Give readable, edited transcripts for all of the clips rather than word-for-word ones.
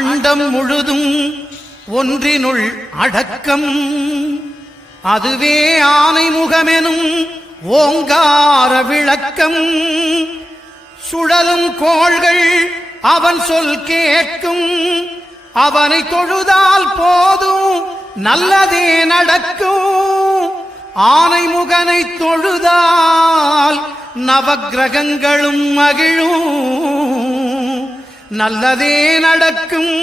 அண்டம் முழுதும் ஒன்றினுள் அடக்கம். அதுவே ஆனை முகமெனும் ஓங்கார விளக்கம். சுழலும் கோள்கள் அவன் சொல் கேட்கும். அவனை தொழுதால் போதும் நல்லதே நடக்கும். ஆனை முகனை தொழுதால் நவக்கிரகங்களும் மகிழும். நல்லதே நடக்கும்,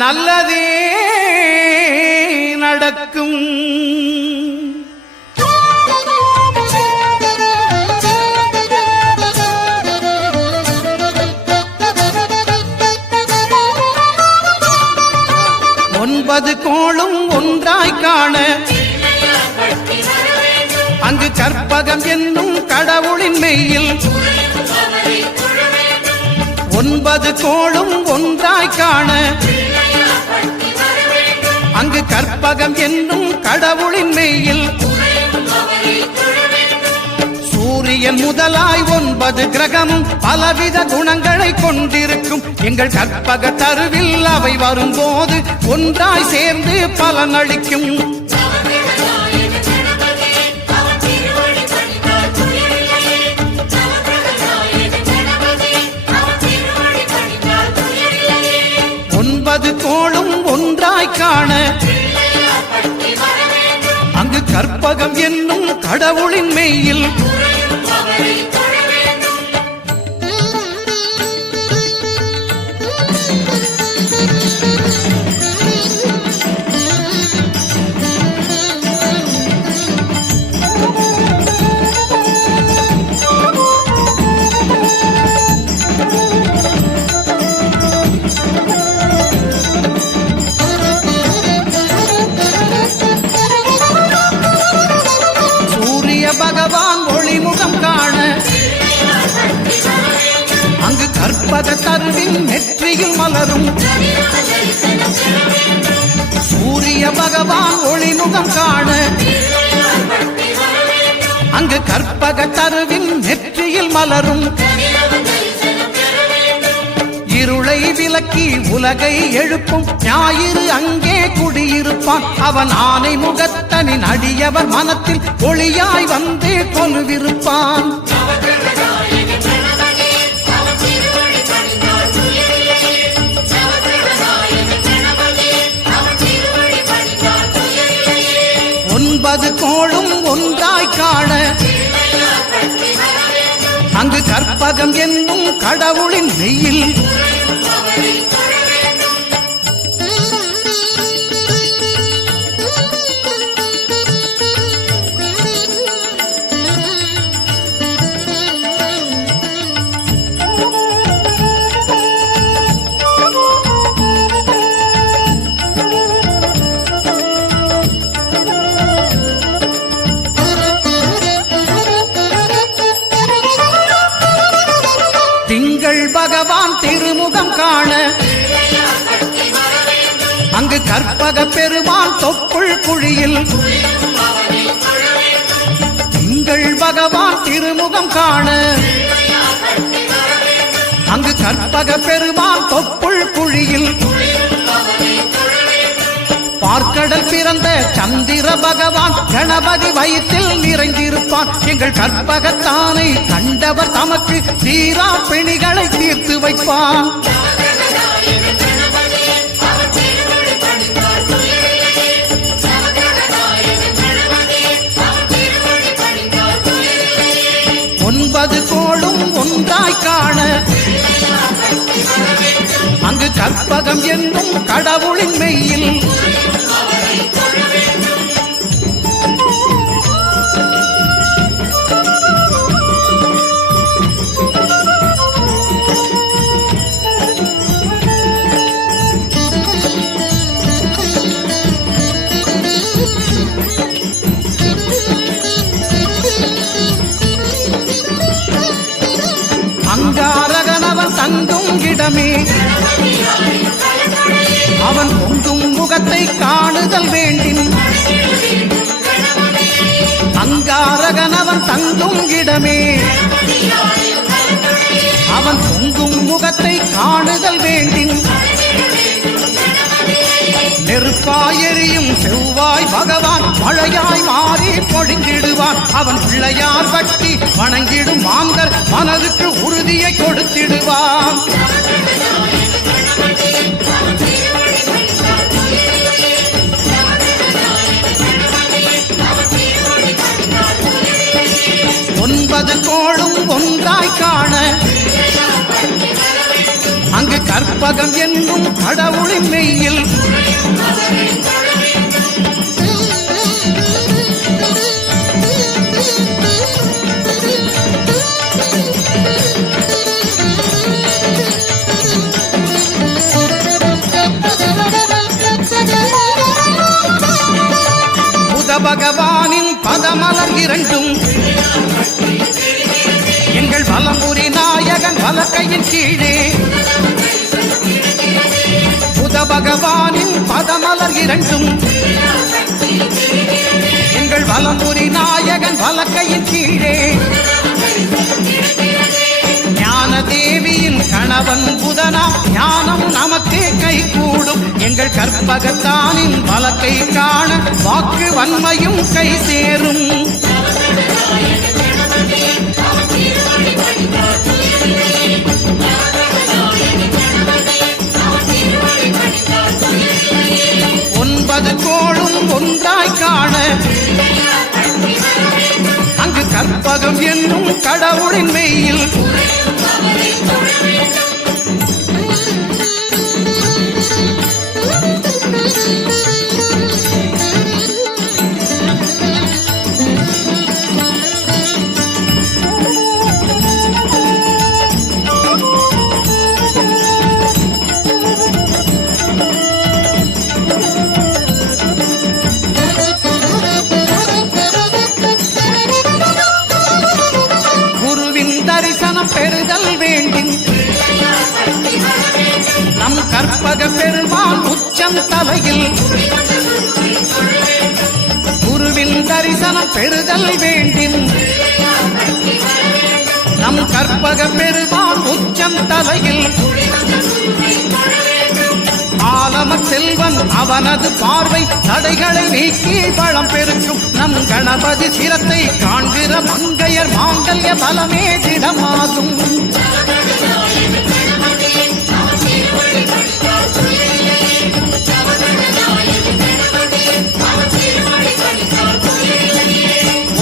நல்லதே நடக்கும். ஒன்பது கோளும் ஒன்றாய் காண அங்கு கற்பகம் என்னும் கடவுளின் மெய்யில். ஒன்பது கோளும் ஒன்றாய் காண அங்கு கற்பகம் என்னும் கடவுளின் மெய்யில். சூரியன் முதலாய் 9 கிரகமும் பலவித குணங்களை கொண்டிருக்கும். எங்கள் கற்பக தருவில் அவை வரும்போது ஒன்றாய் சேர்ந்து பலனளிக்கும். ஒன்பது கோளும் ஒன்றாய் காண அங்கு கற்பகம் என்னும் கடவுளின் மெய்யில். பகவான் ஒளிமுகம் காண அங்கு கற்பக தருவின் நெற்றியில் மலரும். சூரிய பகவான் ஒளிமுகம் காண அங்கு கற்பக தருவின் நெற்றியில் மலரும். இருளை விலக்கி உலகை எழுப்பும் ஞாயிறு அங்கே குடியிருப்பான். அவன் ஆனை முகத்தனின் அடியவர் மனத்தில் ஒளியாய் வந்து கொலுவிருப்பான். ஒன்பது கோளும் ஒன்றாய் காண அங்கு கற்பகம் என்னும் கடவுளின் மெய்யில். திங்கள் பகவான் திருமுகம் காண அங்கு கற்பக பெருமான் தொப்புள் குழியில். திங்கள் பகவான் திருமுகம் காண அங்கு கற்பக பெருமான் தொப்புள் குழியில். பார்க்கடல் பிறந்த சந்திர பகவான் கணபதி வயிற்றில் நிறைந்திருப்பான். எங்கள் கற்பகத்தானை கண்டவர் தமக்கு தீரா பிணிகளை தீர்த்து வைப்பான். ஒன்பது கோளும் ஒன்றாய் காண அங்கு கற்பகம் என்னும் கடவுளின் மெய்யில். அங்காரகனவன் தங்கும் இடமே அவன் பொங்கும் முகத்தை காணுதல் வேண்டின். அங்காரகனவன் தங்கும் இடமே அவன் பொங்கும் முகத்தை காணுதல் வேண்டின். மழையாய் மாறி பொழிந்திடுவான். அவன் பிள்ளையார் பட்டி வணங்கிடும் மாந்தர் மனதுக்கு உறுதியை கொடுத்திடுவான். ஒன்பது கோளும் ஒன்றாய் காண அங்கு கற்பகம் என்னும் கடவுளின் மெய்யில் புத பகவானின் பதமலர் இரண்டும் எங்கள் வலம்புரி நாயகன் வலக்கையின் கீழே. புத பகவானின் பதமலர் இரண்டும் எங்கள் வலம்புரி நாயகன் வலக்கையின் கீழே. ஞான தேவியின் கணவன் புதனா ஞானம் நமக்கு கை கூடும். எங்கள் கற்பகத்தானின் வலக்கை காண வாக்கு வன்மையும் கை சேரும். ஒன்பது கோளும் ஒன்றாய் காண அங்கு கற்பகம் என்னும் கடவுளின் மெய்யில் பெறுதல் வேண்டும். நம் கற்பக பெருமான் உச்சம் தலையில் குருவின் தரிசனம் பெறுதல் வேண்டும். நம் கற்பக பெருமான் உச்சம் தலையில் ஆலம செல்வன் அவனது பார்வை தடைகளை நீக்கி பழம் பெருக்கும். நம் கணபதி சிரத்தை காண்கிற மங்கையர் மாங்கல்ய பலமே திடமாகும்.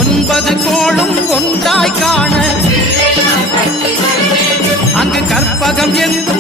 ஒன்பது கோளும் ஒன்றாய் காண அங்கு கற்பகம் என்று